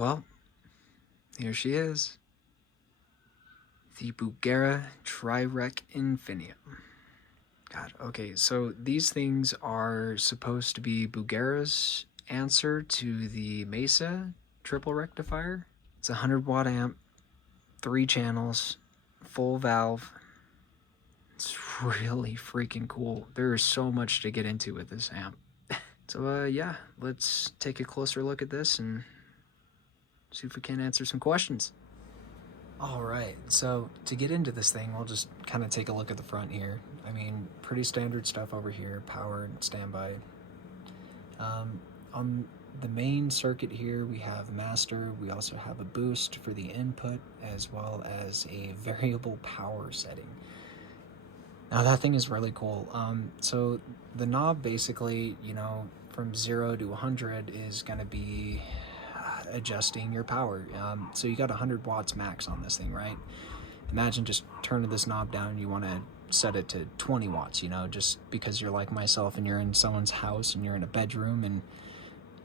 Well, here she is. The Bugera TRIREC Infinium. God, okay, so these things are supposed to be Bugera's answer to the Mesa triple rectifier. It's a 100-watt amp, 3 channels, full valve. It's really freaking cool. There is so much to get into with this amp. So yeah, let's take a closer look at this and see if we can answer some questions. Alright, so to get into this thing, we'll just kind of take a look at the front here. I mean, pretty standard stuff over here, powered, standby. On the main circuit here, we have master. We also have a boost for the input, as well as a variable power setting. Now that thing is really cool. So the knob basically, you know, from 0 to 100 is going to be adjusting your power. So you got 100 watts max on this thing, right? Imagine just turning this knob down. You want to set it to 20 watts, you know, just because you're like myself and you're in someone's house and you're in a bedroom and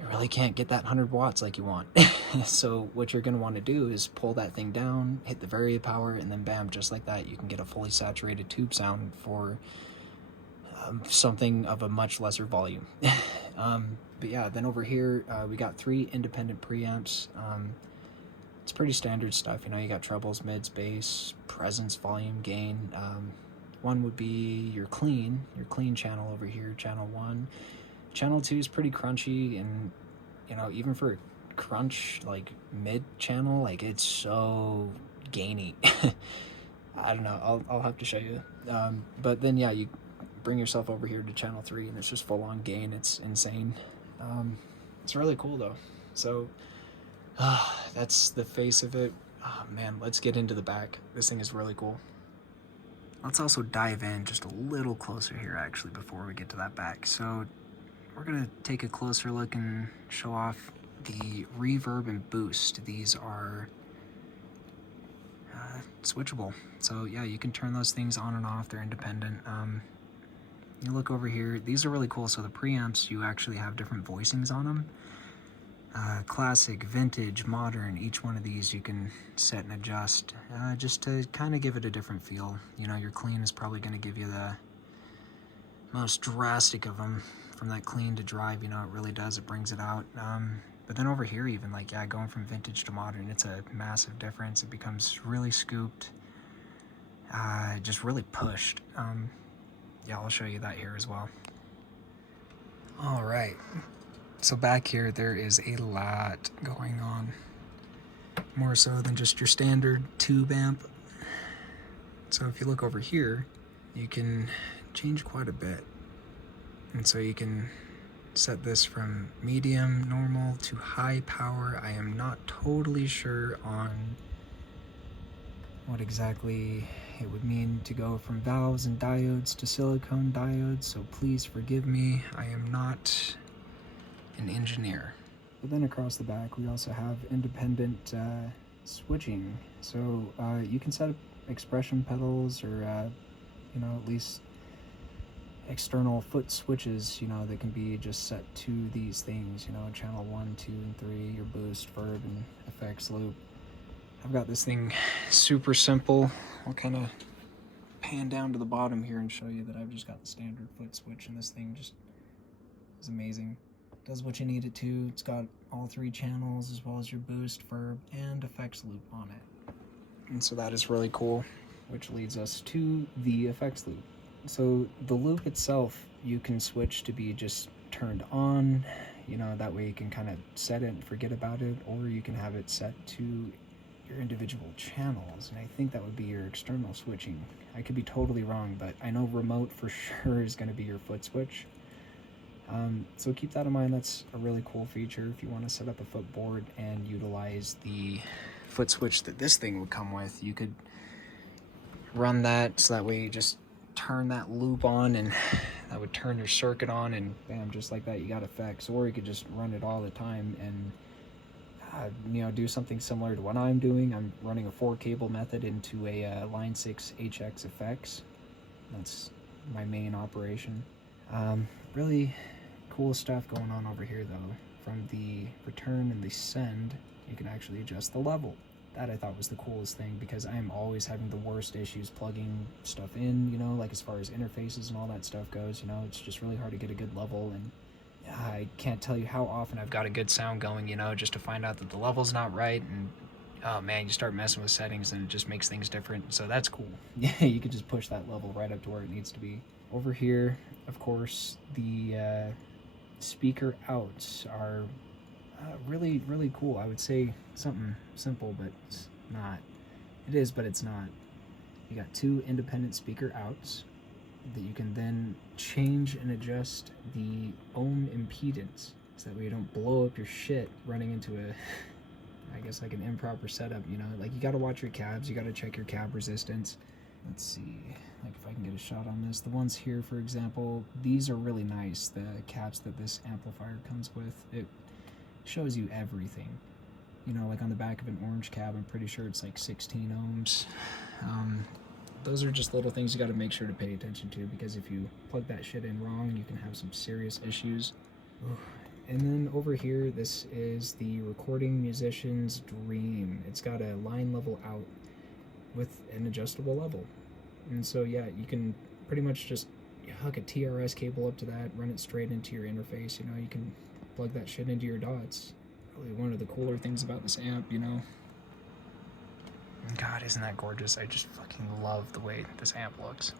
you really can't get that 100 watts like you want. So what you're going to want to do is pull that thing down, hit the variable power, and then bam, just like that, you can get a fully saturated tube sound for something of a much lesser volume. But yeah, then over here, we got 3 independent preamps. It's pretty standard stuff, you know, you got trebles, mids, bass, presence, volume, gain. One would be your clean channel over here, channel 1. Channel 2 is pretty crunchy, and, you know, even for a crunch, like, mid channel, like, it's so gainy. I don't know, I'll have to show you. But then, yeah, you bring yourself over here to channel 3, and it's just full-on gain. It's insane. It's really cool, though. So, that's the face of it. Oh, man, let's get into the back. This thing is really cool. Let's also dive in just a little closer here, actually, before we get to that back. So we're going to take a closer look and show off the reverb and boost. These are switchable. So yeah, you can turn those things on and off. They're independent. You look over here. These are really cool. So the preamps, you actually have different voicings on them. Classic, vintage, modern, each one of these you can set and adjust just to kind of give it a different feel. You know, your clean is probably going to give you the most drastic of them. From that clean to drive, you know, it really does, it brings it out. But then over here, even, like, yeah, going from vintage to modern, it's a massive difference. It becomes really scooped, just really pushed. Yeah, I'll show you that here as well. All right, so back here, there is a lot going on. More so than just your standard tube amp. So if you look over here, you can change quite a bit. And so you can set this from medium, normal, to high power. I am not totally sure on what exactly it would mean to go from valves and diodes to silicone diodes, so please forgive me. I am not an engineer. But then across the back, we also have independent switching. So you can set up expression pedals or, you know, at least external foot switches, you know, that can be just set to these things, you know, channel 1, 2, and 3, your boost, verb, and effects loop. I've got this thing super simple. I'll kind of pan down to the bottom here and show you that I've just got the standard foot switch, and this thing just is amazing. It does what you need it to. It's got all 3 channels, as well as your boost, verb, and effects loop on it. And so that is really cool, which leads us to the effects loop. So the loop itself, you can switch to be just turned on, you know, that way you can kind of set it and forget about it, or you can have it set to your individual channels, and I think that would be your external switching. I could be totally wrong, but I know remote for sure is going to be your foot switch. So keep that in mind. That's a really cool feature if you want to set up a foot board and utilize the foot switch that this thing would come with. You could run that so that way you just turn that loop on and that would turn your circuit on, and bam, just like that you got effects. Or you could just run it all the time and you know, do something similar to what I'm doing. I'm running a 4-cable method into a line 6 HX effects. That's my main operation. Really cool stuff going on over here though. From the return and the send, you can actually adjust the level. That I thought was the coolest thing, because I am always having the worst issues plugging stuff in, you know, like as far as interfaces and all that stuff goes, you know, it's just really hard to get a good level, and I can't tell you how often I've got a good sound going, you know, just to find out that the level's not right, and oh man, you start messing with settings and it just makes things different, so that's cool. Yeah, you could just push that level right up to where it needs to be. Over here, of course, the speaker outs are really, really cool. I would say something simple, but it's not. It is, but it's not. You got 2 independent speaker outs that you can then change and adjust the ohm impedance, so that way you don't blow up your shit running into a, I guess, like an improper setup, you know? Like, you gotta watch your cabs, you gotta check your cab resistance. Let's see, like if I can get a shot on this. The ones here, for example, these are really nice, the cabs that this amplifier comes with. It shows you everything. You know, like on the back of an orange cab, I'm pretty sure it's like 16 ohms. Those are just little things you got to make sure to pay attention to, because if you plug that shit in wrong, you can have some serious issues. And then over here, this is the recording musician's dream. It's got a line level out with an adjustable level. And so yeah, you can pretty much just hook a TRS cable up to that, run it straight into your interface, you know, you can plug that shit into your DAW. It's really one of the cooler things about this amp, you know. God, isn't that gorgeous? I just fucking love the way this amp looks.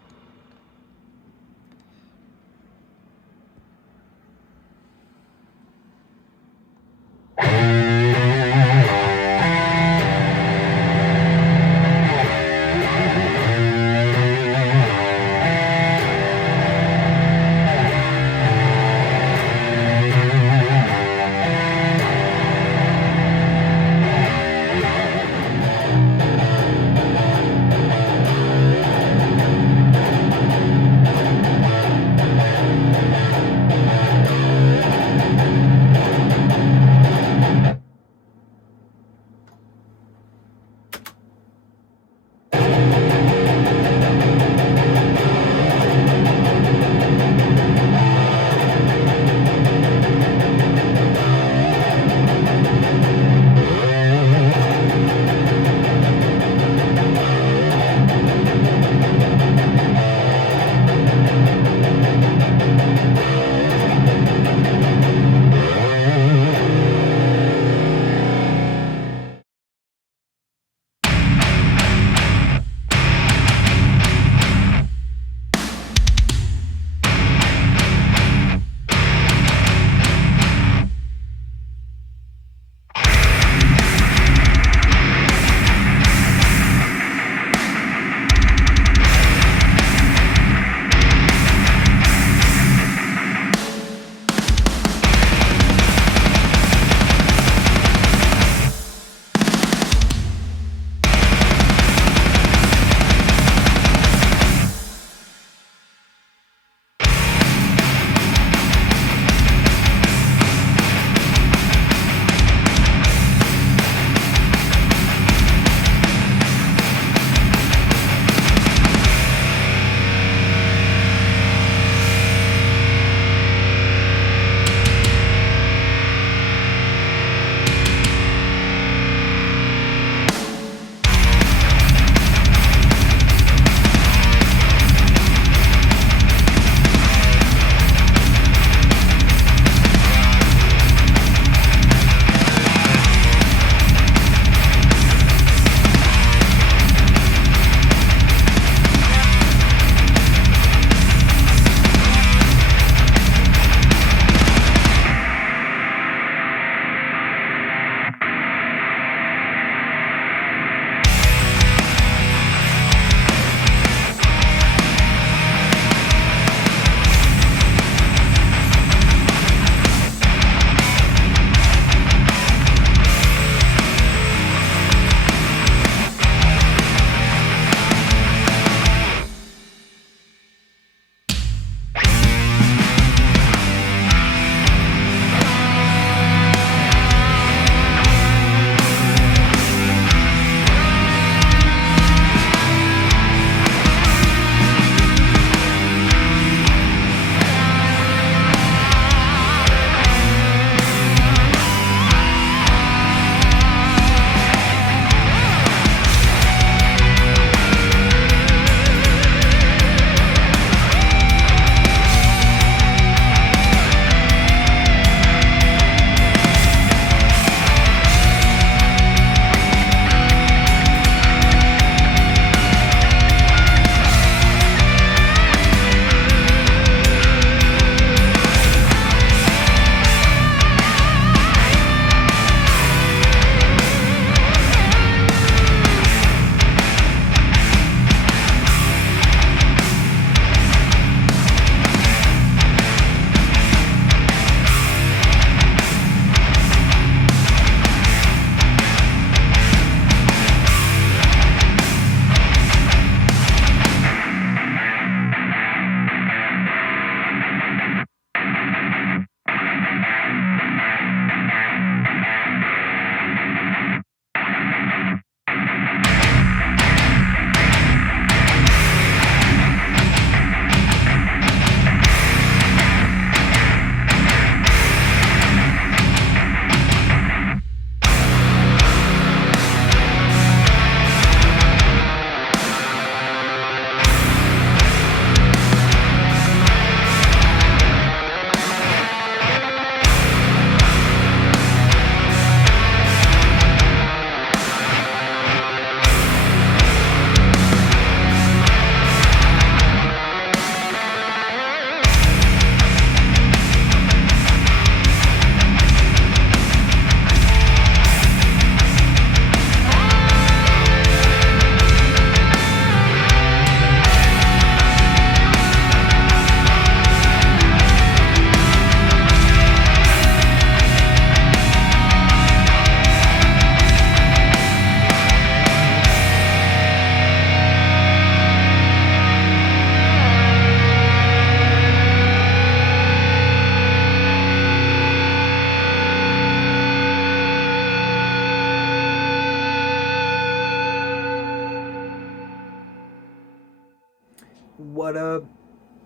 What up?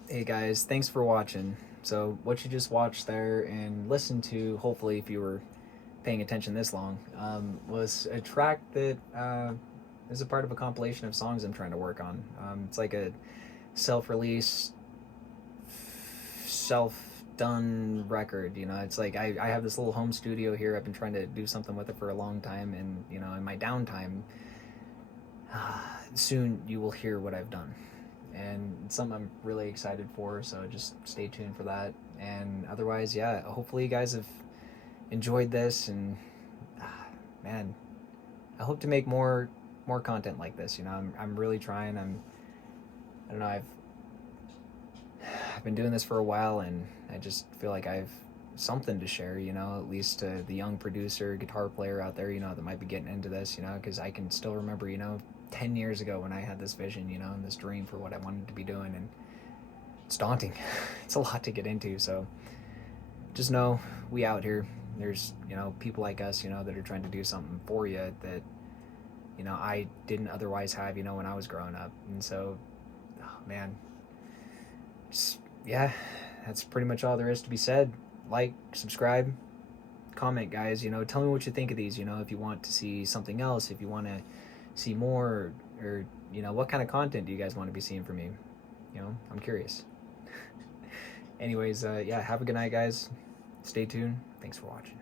Hey guys, thanks for watching. So what you just watched there and listened to, hopefully if you were paying attention this long, was a track that is a part of a compilation of songs I'm trying to work on. It's like a self-release, self-done record, you know. It's like I have this little home studio here. I've been trying to do something with it for a long time, and you know, in my downtime, soon you will hear what I've done, and it's something I'm really excited for, so just stay tuned for that. And otherwise, yeah, hopefully you guys have enjoyed this, and man, I hope to make more content like this, you know. I'm really trying. I don't know, I've been doing this for a while, and I just feel like I've something to share, you know, at least to the young producer, guitar player out there, you know, that might be getting into this, you know, because I can still remember, you know, 10 years ago when I had this vision, you know, and this dream for what I wanted to be doing, and it's daunting. It's a lot to get into, so just know we out here. There's, you know, people like us, you know, that are trying to do something for you that, you know, I didn't otherwise have, you know, when I was growing up. And so, oh man, just, yeah, that's pretty much all there is to be said. Like, subscribe, comment, guys, you know, tell me what you think of these, you know, if you want to see something else, if you want to see more, or you know, what kind of content do you guys want to be seeing from me? You know, I'm curious. Anyways, yeah, have a good night, guys. Stay tuned. Thanks for watching.